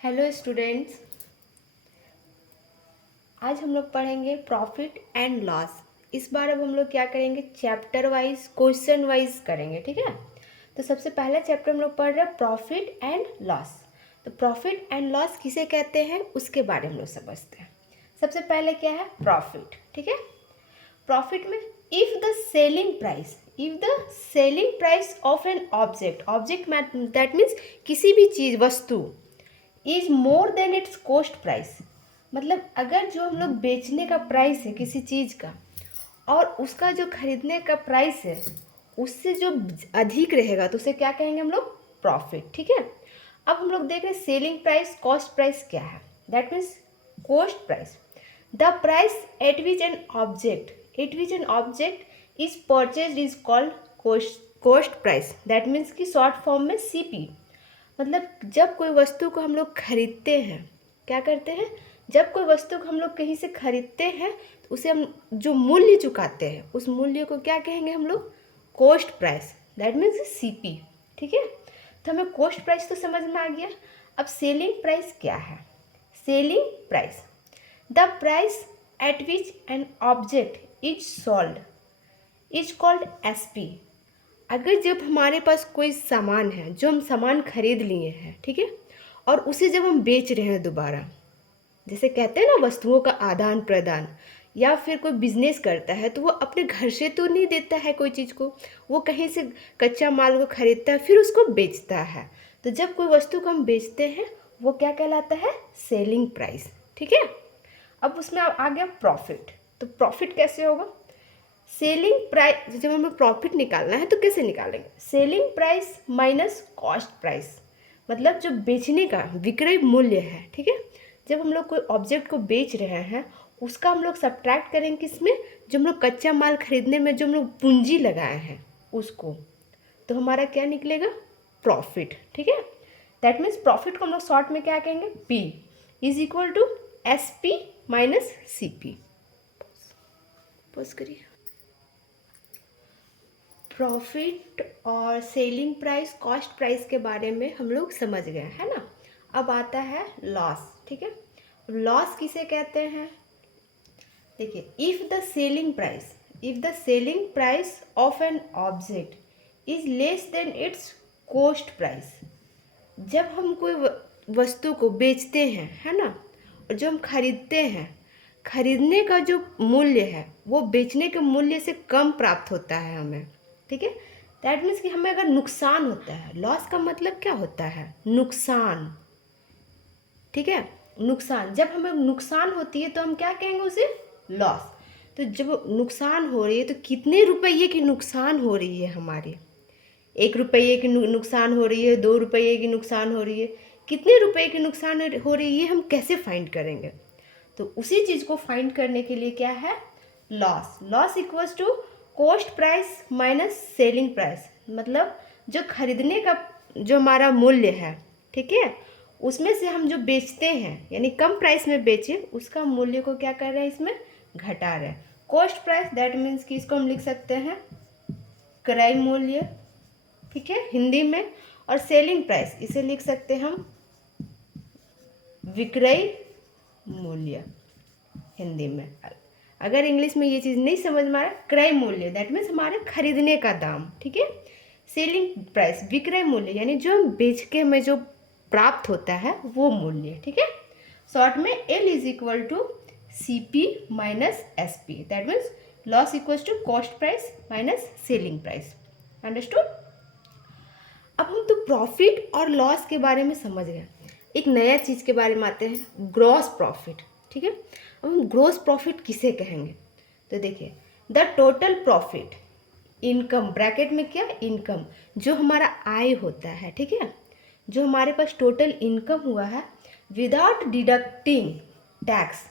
Hello students. आज हम लोग पढ़ेंगे प्रॉफिट एंड लॉस। इस बार अब हम लोग क्या करेंगे, चैप्टर वाइज क्वेश्चन वाइज करेंगे, ठीक है। तो सबसे पहला चैप्टर हम लोग पढ़ रहे हैं प्रॉफिट एंड लॉस। तो प्रॉफिट एंड लॉस किसे कहते हैं उसके बारे में हम लोग समझते हैं। सबसे पहले क्या है प्रॉफिट, ठीक है। प्रॉफिट में if the selling price of an object that means किसी भी चीज़ वस्तु is more than it's cost price, मतलब अगर जो हम लोग बेचने का प्राइस है किसी चीज़ का और उसका जो खरीदने का प्राइस है उससे जो अधिक रहेगा तो उसे क्या कहेंगे हम लोग, प्रॉफिट, ठीक है। अब हम लोग देख रहे हैं सेलिंग प्राइस कॉस्ट प्राइस क्या है, that means cost price the price at which an object is purchase is called cost price, that means कि शॉर्ट फॉर्म में सीपी। मतलब जब कोई वस्तु को हम लोग खरीदते हैं, क्या करते हैं, जब कोई वस्तु को हम लोग कहीं से खरीदते हैं तो उसे हम जो मूल्य चुकाते हैं उस मूल्य को क्या कहेंगे हम लोग, cost price, that means CP, ठीक है। तो हमें कॉस्ट प्राइस तो समझ में आ गया। अब सेलिंग प्राइस क्या है, selling price the price at which an object is sold is called SP. अगर जब हमारे पास कोई सामान है, जो हम सामान खरीद लिए हैं, ठीक है, और उसे जब हम बेच रहे हैं दोबारा, जैसे कहते हैं ना वस्तुओं का आदान प्रदान, या फिर कोई बिजनेस करता है तो वो अपने घर से तो नहीं देता है कोई चीज़ को, वो कहीं से कच्चा माल को खरीदता है फिर उसको बेचता है। तो जब कोई वस्तु को हम बेचते हैं वो क्या कहलाता है, सेलिंग प्राइस, ठीक है। अब उसमें आ गया प्रॉफिट। तो प्रॉफिट कैसे होगा, सेलिंग प्राइस, जब हमें प्रॉफिट निकालना है तो कैसे निकालेंगे, selling price minus cost price, मतलब जो बेचने का विक्रय मूल्य है, ठीक है। जब हम लोग कोई ऑब्जेक्ट को बेच रहे हैं उसका हम लोग सब्ट्रैक्ट करेंगे किसमें, जो हम लोग कच्चा माल खरीदने में जो हम लोग पूंजी लगाए हैं उसको, तो हमारा क्या निकलेगा, प्रॉफिट, ठीक है। दैट मीन्स प्रॉफिट को हम लोग शॉर्ट में क्या कहेंगे, P is equal to S P minus C P. Pause करिए। प्रॉफिट और सेलिंग प्राइस कॉस्ट प्राइस के बारे में हम लोग समझ गए है ना। अब आता है लॉस, ठीक है। लॉस किसे कहते हैं, देखिए if the selling price of an object is less than it's cost price, जब हम कोई वस्तु को बेचते हैं, है ना, और जो हम खरीदते हैं, खरीदने का जो मूल्य है वो बेचने के मूल्य से कम प्राप्त होता है हमें, ठीक है। दैट मीन्स कि हमें अगर नुकसान होता है, लॉस का मतलब क्या होता है, नुकसान, ठीक है। नुकसान, जब हमें नुकसान होती है तो हम क्या कहेंगे उसे, लॉस। तो जब नुकसान हो रही है तो कितने रुपये की नुकसान हो रही है हमारी, 1 रुपये की नुकसान हो रही है, 2 रुपये की नुकसान हो रही है, कितने रुपए की नुकसान हो रही है ये हम कैसे फाइंड करेंगे। तो उसी चीज़ को फाइंड करने के लिए क्या है, loss. Loss equals to cost price minus selling price, मतलब जो खरीदने का जो हमारा मूल्य है, ठीक है, उसमें से हम जो बेचते हैं यानी कम प्राइस में बेचे उसका मूल्य को क्या कर रहे हैं, इसमें घटा रहे हैं। कॉस्ट प्राइस दैट मीन्स कि इसको हम लिख सकते हैं क्रय मूल्य, ठीक है, हिंदी में। और सेलिंग प्राइस इसे लिख सकते हैं हम विक्रय मूल्य, हिंदी में। अगर इंग्लिश में ये चीज़ नहीं समझ में आ रहा, क्रय मूल्य दैट मीन्स हमारे खरीदने का दाम, ठीक है। सेलिंग प्राइस विक्रय मूल्य यानी जो हम बेच के हमें जो प्राप्त होता है वो मूल्य, ठीक है। शॉर्ट में L is equal to C P minus S P, that means loss equals to cost price minus selling price. Understood. अब हम तो प्रॉफिट और लॉस के बारे में समझ गए, एक नया चीज़ के बारे में आते हैं, ग्रॉस प्रॉफिट, ठीक है। अब हम ग्रॉस प्रॉफिट किसे कहेंगे, तो देखिए the total profit, income bracket में क्या, इनकम, जो हमारा आय होता है, ठीक है, जो हमारे पास टोटल इनकम हुआ है विदाउट डिडक्टिंग टैक्स।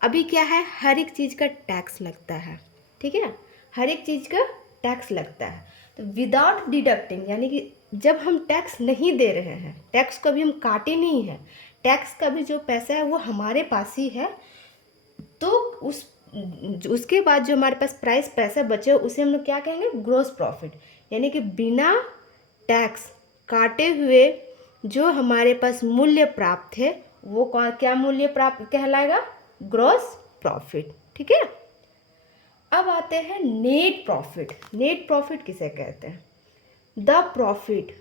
अभी क्या है, हर एक चीज़ का टैक्स लगता है, ठीक है, हर एक चीज़ का टैक्स लगता है। तो विदाउट डिडक्टिंग यानी कि जब हम टैक्स नहीं दे रहे हैं, टैक्स को भी हम काटे नहीं हैं, टैक्स का भी जो पैसा है वो हमारे पास ही है, तो उसके बाद जो हमारे पास पैसा बचे उसे हम लोग क्या कहेंगे, ग्रॉस प्रॉफिट, यानी कि बिना टैक्स काटे हुए जो हमारे पास मूल्य प्राप्त है वो क्या मूल्य प्राप्त कहलाएगा? Gross profit. ठीक है। अब आते हैं नेट प्रॉफिट। नेट प्रॉफिट किसे कहते हैं? द प्रॉफिट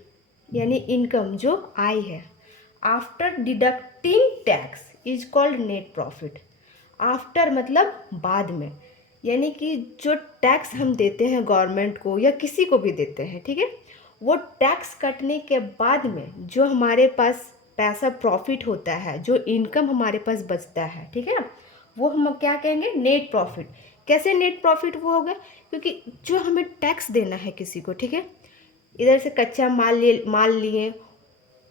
यानी इनकम, जो आय है, after deducting tax is called net profit. After मतलब बाद में, यानी कि जो टैक्स हम देते हैं गवर्नमेंट को या किसी को भी देते हैं, ठीक है, वो टैक्स कटने के बाद में जो हमारे पास पैसा प्रॉफिट होता है, जो इनकम हमारे पास बचता है, ठीक है, वो हम क्या कहेंगे? Net profit. कैसे नेट प्रॉफिट वो होगा? क्योंकि जो हमें टैक्स देना है किसी को, ठीक है, इधर से कच्चा माल लिए,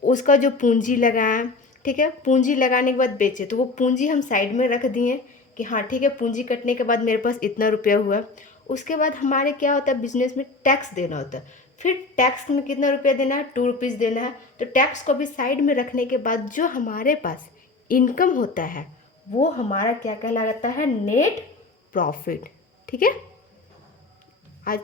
उसका जो पूंजी लगाया, ठीक है, पूंजी लगाने के बाद बेचे, तो वो पूंजी हम साइड में रख दिए कि हाँ ठीक है, पूंजी कटने के बाद मेरे पास इतना रुपया हुआ। उसके बाद हमारे क्या होता है, बिजनेस में टैक्स देना होता है। फिर टैक्स में कितना रुपया देना है? 2 रुपीज़ देना है। तो टैक्स को भी साइड में रखने के बाद जो हमारे पास इनकम होता है वो हमारा क्या कहलाता है? Net profit. ठीक है। आज